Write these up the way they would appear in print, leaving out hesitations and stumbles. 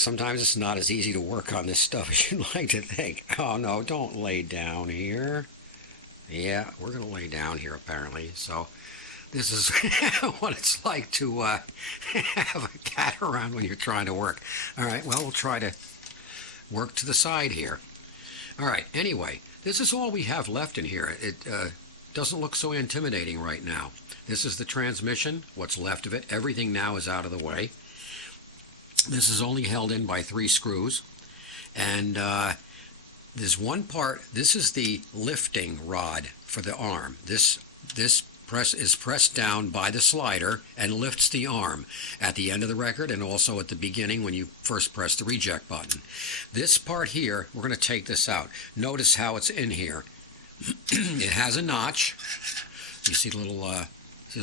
Sometimes it's not as easy to work on this stuff as you'd like to think. Oh no, don't lay down here. Yeah, we're going to lay down here apparently. So this is what it's like to have a cat around when you're trying to work. All right, well, we'll try to work to the side here. All right, anyway, this is all we have left in here. It doesn't look so intimidating right now. This is the transmission, what's left of it. Everything now is out of the way. This is only held in by 3 screws. And there's one part, this is the lifting rod for the arm. This press is pressed down by the slider and lifts the arm at the end of the record and also at the beginning when you first press the reject button. This part here, we're going to take this out. Notice how it's in here. It has a notch. You see those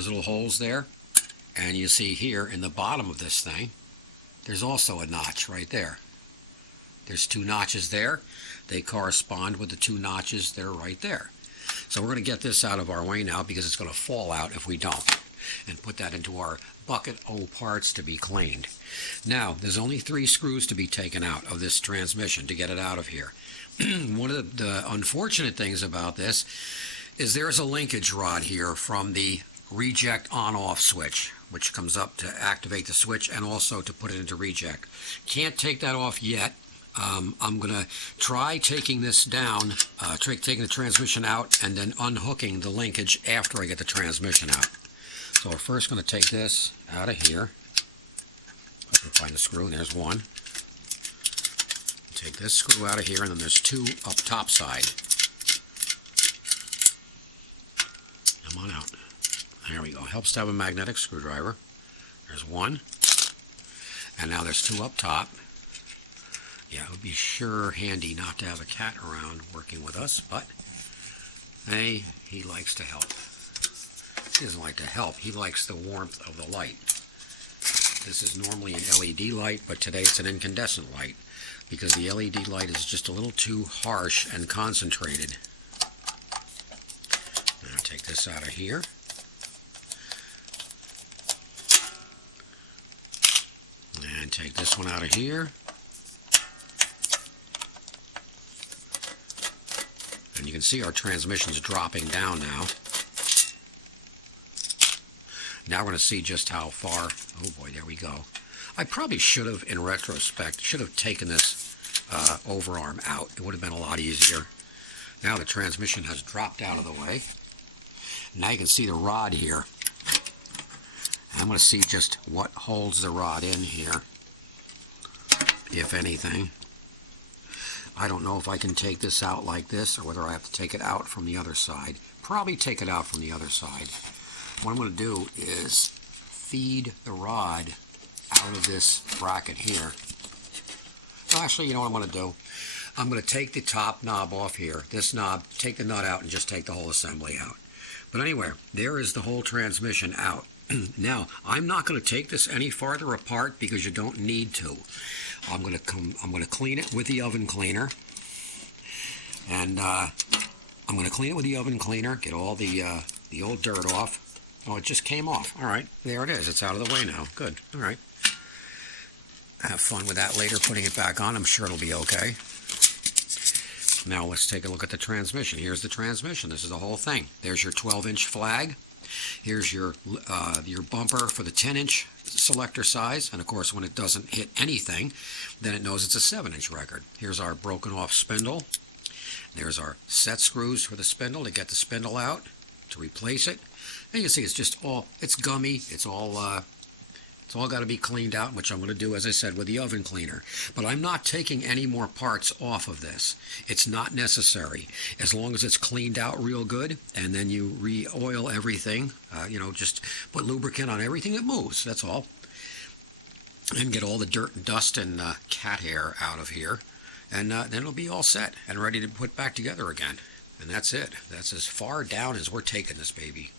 little holes there? And you see here in the bottom of this thing, there's also a notch right there. There's 2 notches there. They correspond with the 2 notches that are right there. So we're going to get this out of our way now because it's going to fall out if we don't. And put that into our bucket O parts to be cleaned. Now, there's only 3 screws to be taken out of this transmission to get it out of here. One of the unfortunate things about this is there's a linkage rod here from the reject on-off switch, which comes up to activate the switch and also to put it into reject. Can't take that off yet. I'm going to try taking this down, taking the transmission out and then unhooking the linkage after I get the transmission out. So we're first going to take this out of here. I can find the screw, there's one. Take this screw out of here, and then there's 2 up top side. Come on out. There we go. Helps to have a magnetic screwdriver. There's one. And now there's 2 up top. Yeah, it would be sure handy not to have a cat around working with us, but hey, he likes to help. He doesn't like to help, he likes the warmth of the light. This is normally an LED light, but today it's an incandescent light because the LED light is just a little too harsh and concentrated. Now take this out of here. And take this one out of here. And you can see our transmission's dropping down now. Now we're going to see just how far. Oh boy, there we go. I probably should have, in retrospect, taken this overarm out. It would have been a lot easier. Now the transmission has dropped out of the way. Now you can see the rod here. I'm going to see just what holds the rod in here, if anything. I don't know if I can take this out like this or whether I have to take it out from the other side. Probably take it out from the other side. What I'm going to do is feed the rod out of this bracket here. Well, actually, you know what I'm going to do? I'm going to take the top knob off here, this knob, take the nut out and just take the whole assembly out. But anyway, there is the whole transmission out. Now, I'm not going to take this any farther apart because you don't need to. I'm going to clean it with the oven cleaner, and I'm going to clean it with the oven cleaner, get all the old dirt off. Oh, it just came off. All right, there it is. It's out of the way now. Good. All right. Have fun with that later, putting it back on. I'm sure it'll be okay. Now let's take a look at the transmission. Here's the transmission. This is the whole thing. There's your 12-inch flag. Here's your bumper for the 10-inch selector size, and of course when it doesn't hit anything, then it knows it's a 7-inch record. Here's our broken off spindle. There's our set screws for the spindle to get the spindle out, to replace it. And you can see it's gummy, it's all got to be cleaned out, which I'm going to do, as I said, with the oven cleaner. But I'm not taking any more parts off of this. It's not necessary. As long as it's cleaned out real good, and then you re-oil everything, just put lubricant on everything that moves, that's all. And get all the dirt and dust and cat hair out of here. And then it'll be all set and ready to put back together again. And that's it. That's as far down as we're taking this baby.